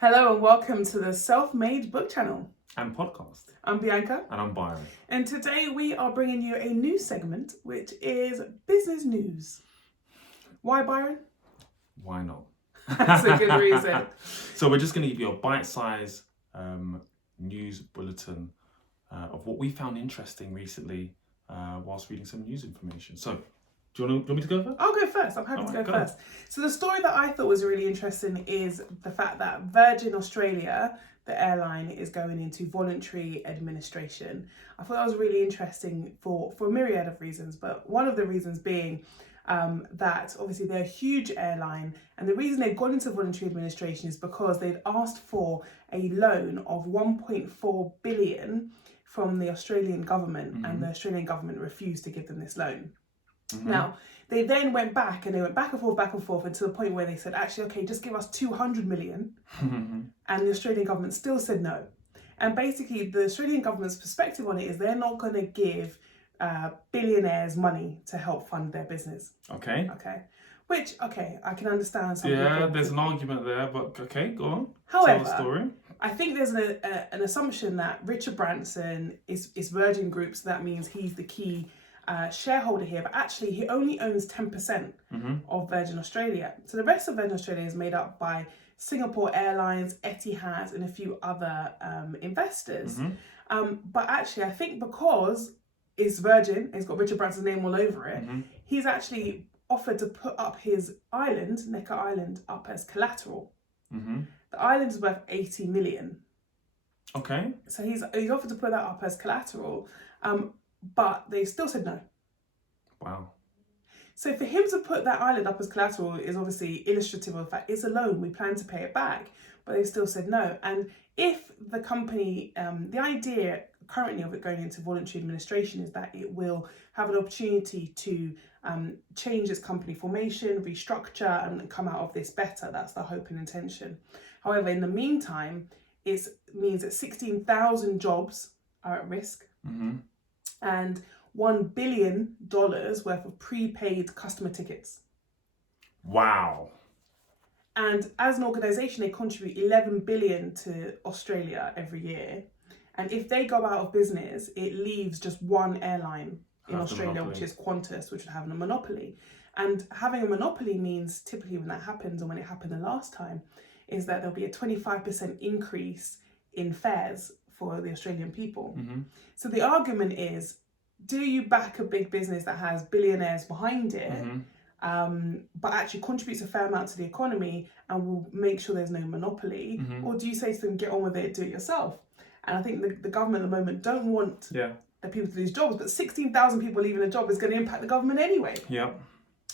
Hello and welcome to the Self-Made Book Channel and podcast. I'm Bianca. And I'm Byron. And today we are bringing you a new segment, which is business news. Why, Byron? Why not? That's a good reason. So we're just going to give you a bite-sized news bulletin of what we found interesting recently whilst reading some news information. So, do you want me to go first? I'll go first. I'm happy to go first. So the story that I thought was really interesting is the fact that Virgin Australia, the airline, is going into voluntary administration. I thought that was really interesting for a myriad of reasons, but one of the reasons being that obviously they're a huge airline, and the reason they've gone into voluntary administration is because they'd asked for a loan of 1.4 billion from the Australian government, and the Australian government refused to give them this loan. Now, they then went back and back and forth until the point where they said, actually, okay, just give us 200 million. And the Australian government still said no. And basically, the Australian government's perspective on it is they're not going to give billionaires money to help fund their business. Okay. Which, I can understand some Yeah, people. there's an argument there, but okay, go on. However, tell the story. I think there's an assumption that Richard Branson is Virgin Group, so that means he's the key shareholder here, but actually he only owns 10% of Virgin Australia. So the rest of Virgin Australia is made up by Singapore Airlines, Etihad, and a few other investors. But actually, I think because it's Virgin, it's got Richard Branson's name all over it, he's actually offered to put up his island, Necker Island, up as collateral. The island is worth 80 million. Okay. So he's offered to put that up as collateral. But they still said no. Wow. So for him to put that island up as collateral is obviously illustrative of the fact it's a loan, we plan to pay it back, but they still said no. And if the company, the idea currently of it going into voluntary administration is that it will have an opportunity to change its company formation, restructure, and come out of this better. That's the hope and intention. However, in the meantime, it means that 16,000 jobs are at risk. And $1 billion worth of prepaid customer tickets. Wow. And as an organisation, they contribute 11 billion to Australia every year. And if they go out of business, it leaves just one airline in Australia, which is Qantas, which would have a monopoly. And having a monopoly means typically when that happens, or when it happened the last time, is that there'll be a 25% increase in fares for the Australian people. So the argument is, do you back a big business that has billionaires behind it, but actually contributes a fair amount to the economy and will make sure there's no monopoly? Or do you say to them, get on with it, do it yourself? And I think the government at the moment don't want the people to lose jobs, but 16,000 people leaving a job is going to impact the government anyway.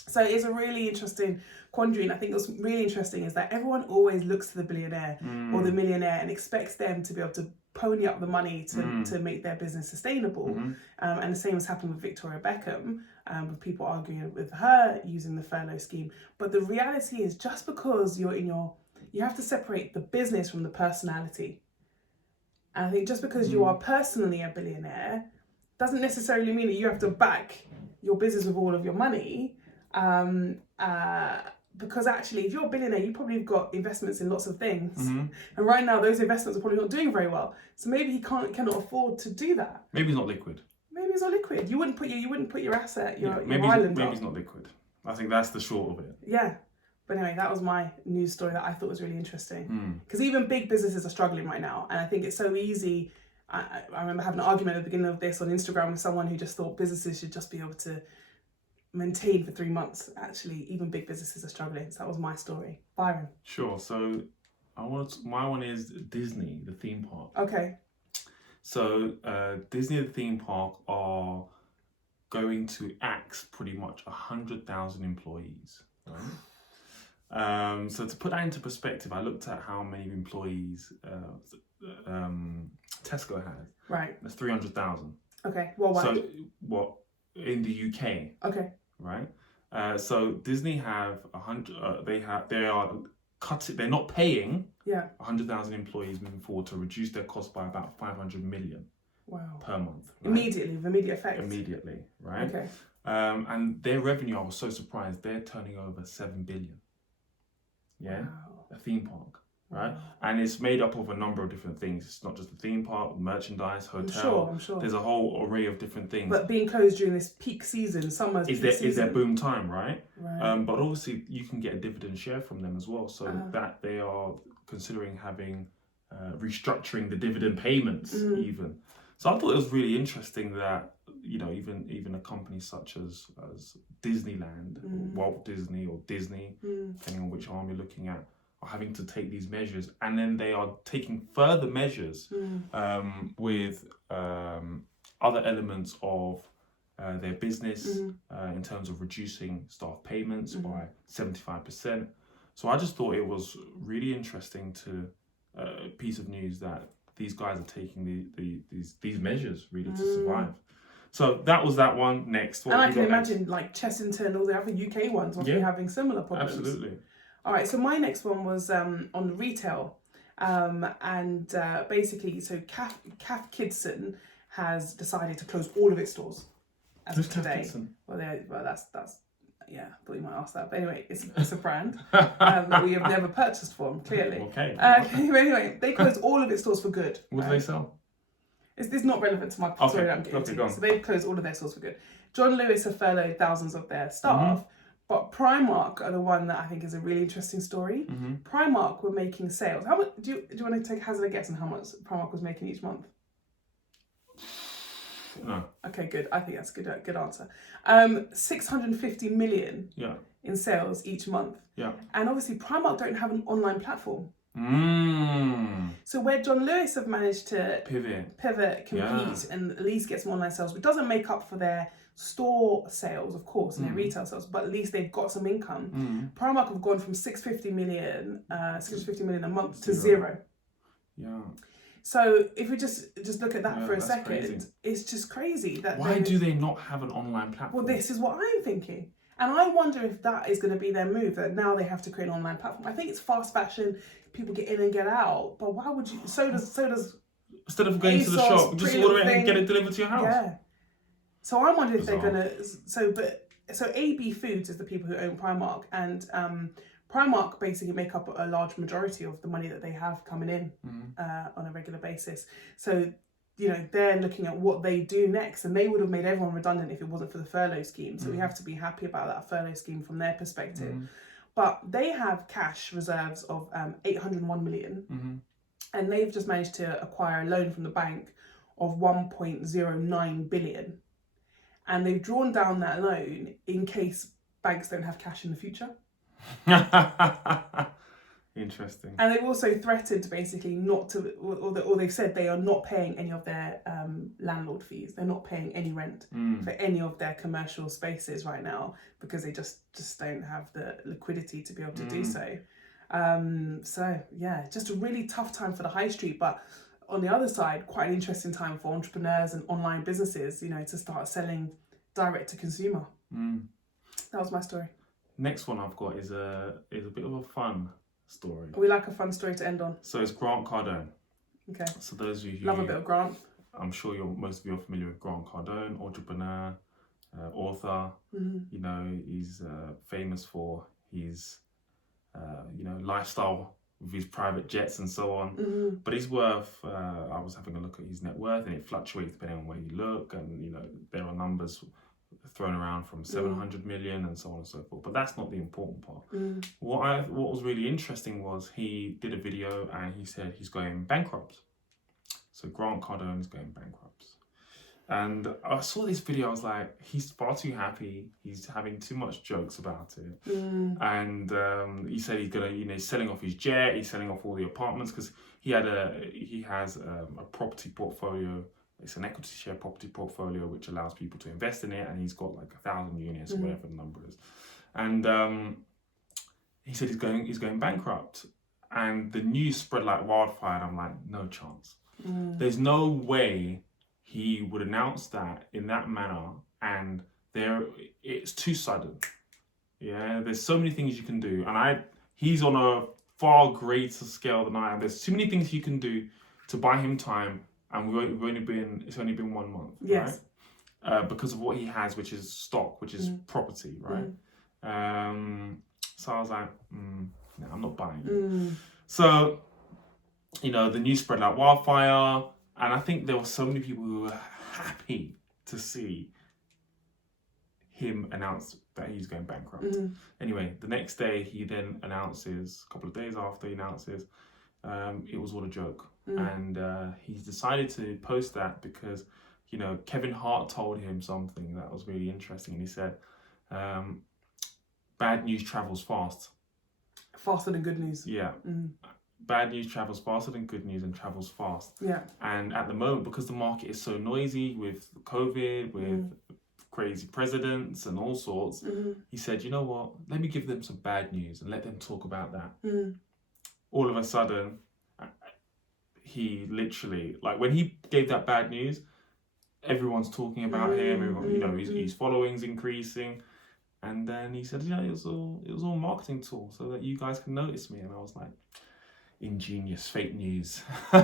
So it's a really interesting quandary, and I think what's really interesting is that everyone always looks to the billionaire or the millionaire and expects them to be able to pony up the money to make their business sustainable. And the same has happened with Victoria Beckham, with people arguing with her using the furlough scheme. But the reality is, just because you have to separate the business from the personality. And I think just because you are personally a billionaire doesn't necessarily mean that you have to back your business with all of your money. Because actually, if you're a billionaire, you probably have got investments in lots of things. And right now, those investments are probably not doing very well. So maybe he cannot afford to do that. Maybe he's not liquid. Maybe he's not liquid. You wouldn't put your asset, your island maybe up. he's not liquid. I think that's the short of it. Yeah. But anyway, that was my news story that I thought was really interesting. Because even big businesses are struggling right now. And I think it's so easy. I remember having an argument at the beginning of this on Instagram with someone who just thought businesses should just be able to maintain for 3 months. Actually, even big businesses are struggling. So that was my story. Byron. Sure. So my one is Disney, the theme park. Okay. So Disney, the theme park, are going to axe pretty much 100,000 employees. Right? So to put that into perspective, I looked at how many employees Tesco has. Right. That's 300,000. Okay. Worldwide. So what in the UK? Okay. Right. So Disney have 100. They're not paying 100,000 employees moving forward to reduce their cost by about 500 million. Wow. Per month. Right? Immediately, with immediate effect. Immediately, right? Okay. And their revenue, I was so surprised, they're turning over 7 billion. Yeah. Wow. A theme park. right? And it's made up of a number of different things. It's not just a theme park, merchandise, hotel. I'm sure. There's a whole array of different things. But being closed during this peak season, summer's peak season. Is their boom time, right? Right. But obviously you can get a dividend share from them as well. So that they are considering having restructuring the dividend payments even. So I thought it was really interesting that, you know, even a company such as Disneyland, or Walt Disney or Disney, depending on which arm you're looking at, are having to take these measures, and then they are taking further measures with other elements of their business in terms of reducing staff payments by 75%. So I just thought it was really interesting piece of news that these guys are taking these measures really to survive. So that was that one. Next, and I can imagine like Chessington, all the other UK ones must be having similar problems. Absolutely. All right, so my next one was on retail, and basically, so Cath Kidston has decided to close all of its stores as of today. Well, that's yeah, I thought you might ask that, but anyway, it's a brand that we have never purchased from, clearly. Okay. Anyway, they closed all of its stores for good. What do they sell? It's not relevant to my story that I'm getting to. So they've closed all of their stores for good. John Lewis have furloughed thousands of their staff, but Primark are the one that I think is a really interesting story. Primark were making sales. How much do you want to take hazard a guess on how much Primark was making each month? No. Okay, good. I think that's a good answer. 650 million in sales each month. Yeah. And obviously Primark don't have an online platform. So where John Lewis have managed to pivot, compete, and at least get some online sales, which doesn't make up for their store sales, of course, and their retail sales, but at least they've got some income. Primark have gone from 650 million a month to zero. Yeah. So if we just look at that for a second, crazy. It's just crazy that why do they not have an online platform? Well, this is what I'm thinking. And I wonder if that is going to be their move, that now they have to create an online platform. I think it's fast fashion, people get in and get out, but why would you? So does instead of going to the shop, just order it and get it delivered to your house. Yeah. So I wonder if they're gonna. So AB Foods is the people who own Primark, and Primark basically make up a large majority of the money that they have coming in on a regular basis. So, you know, they're looking at what they do next, and they would have made everyone redundant if it wasn't for the furlough scheme. So we have to be happy about that furlough scheme from their perspective. But they have cash reserves of 801 million, and they've just managed to acquire a loan from the bank of 1.09 billion. And they've drawn down that loan in case banks don't have cash in the future. Interesting. And they've also threatened basically not to, or they've said they are not paying any of their landlord fees. They're not paying any rent for any of their commercial spaces right now because they just don't have the liquidity to be able to do so. So yeah, just a really tough time for the high street, but on the other side, quite an interesting time for entrepreneurs and online businesses, you know, to start selling direct to consumer. That was my story. Next one I've got is a bit of a fun story. We like a fun story to end on. So it's Grant Cardone. Okay. So those of you who love a bit of Grant. I'm sure most of you are familiar with Grant Cardone, entrepreneur, author. You know, he's famous for his lifestyle with his private jets and so on. But his worth, I was having a look at his net worth, and it fluctuates depending on where you look, and you know there are numbers thrown around from 700 million and so on and so forth. But that's not the important part. What was really interesting was he did a video and he said he's going bankrupt. So Grant Cardone is going bankrupt. And I saw this video, I was like, he's far too happy. He's having too much jokes about it. And he said he's gonna, he's selling off his jet, he's selling off all the apartments because he has a property portfolio. It's an equity share property portfolio which allows people to invest in it, and he's got like 1,000 units or whatever the number is. And he said he's going bankrupt, and the news spread like wildfire. And I'm like, no chance. There's no way he would announce that in that manner, and it's too sudden. Yeah, there's so many things you can do, and he's on a far greater scale than I am. There's too many things you can do to buy him time, and it's only been 1 month, yes, right? Because of what he has, which is stock, which is property, right? So I was like, no, I'm not buying it. So you know, the news spread like wildfire. And I think there were so many people who were happy to see him announce that he's going bankrupt. Anyway, the next day he then announces, a couple of days after he announces, it was all a joke. And he's decided to post that because, you know, Kevin Hart told him something that was really interesting. And he said, bad news travels fast. Faster than good news. Yeah. Bad news travels faster than good news and travels fast. Yeah. And at the moment, because the market is so noisy with COVID, with crazy presidents and all sorts, he said, you know what, let me give them some bad news and let them talk about that. All of a sudden, he literally, like when he gave that bad news, everyone's talking about him, everyone, you know, his following's increasing. And then he said, yeah, it was all a marketing tool so that you guys can notice me. And I was like, ingenious, fake news. You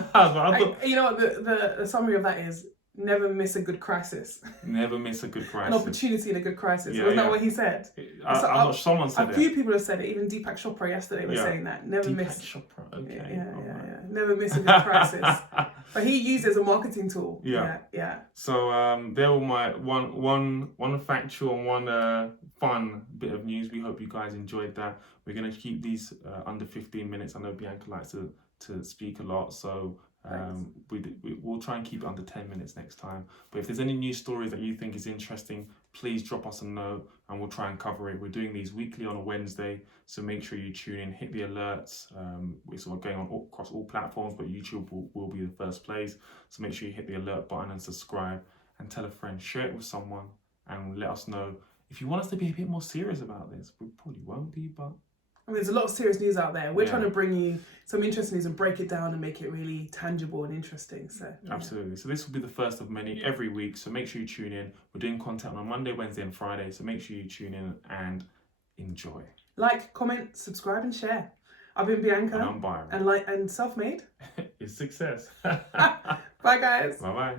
know what, the summary of that is, never miss a good crisis. Never miss a good crisis. An opportunity in a good crisis. Wasn't that what he said? Someone said it. A few people have said it. Even Deepak Chopra yesterday was saying that. Never miss. Chopra. Okay. Yeah. Never miss a good crisis. But he used it as a marketing tool. Yeah. So there were my one factual and one fun bit of news. We hope you guys enjoyed that. We're gonna keep these under 15 minutes. I know Bianca likes to speak a lot, so we'll try and keep it under 10 minutes next time. But if there's any news stories that you think is interesting, please drop us a note and we'll try and cover it. We're doing these weekly on a Wednesday, so make sure you tune in, hit the alerts. We're sort of going on across all platforms, but YouTube will be the first place. So make sure you hit the alert button and subscribe and tell a friend, share it with someone, and let us know if you want us to be a bit more serious about this. We probably won't be, but I mean, there's a lot of serious news out there. We're trying to bring you some interesting news and break it down and make it really tangible and interesting. So absolutely. So this will be the first of many every week. So make sure you tune in. We're doing content on Monday, Wednesday, and Friday. So make sure you tune in and enjoy. Like, comment, subscribe, and share. I've been Bianca. And I'm Byron. And self-made is success. Bye, guys. Bye-bye.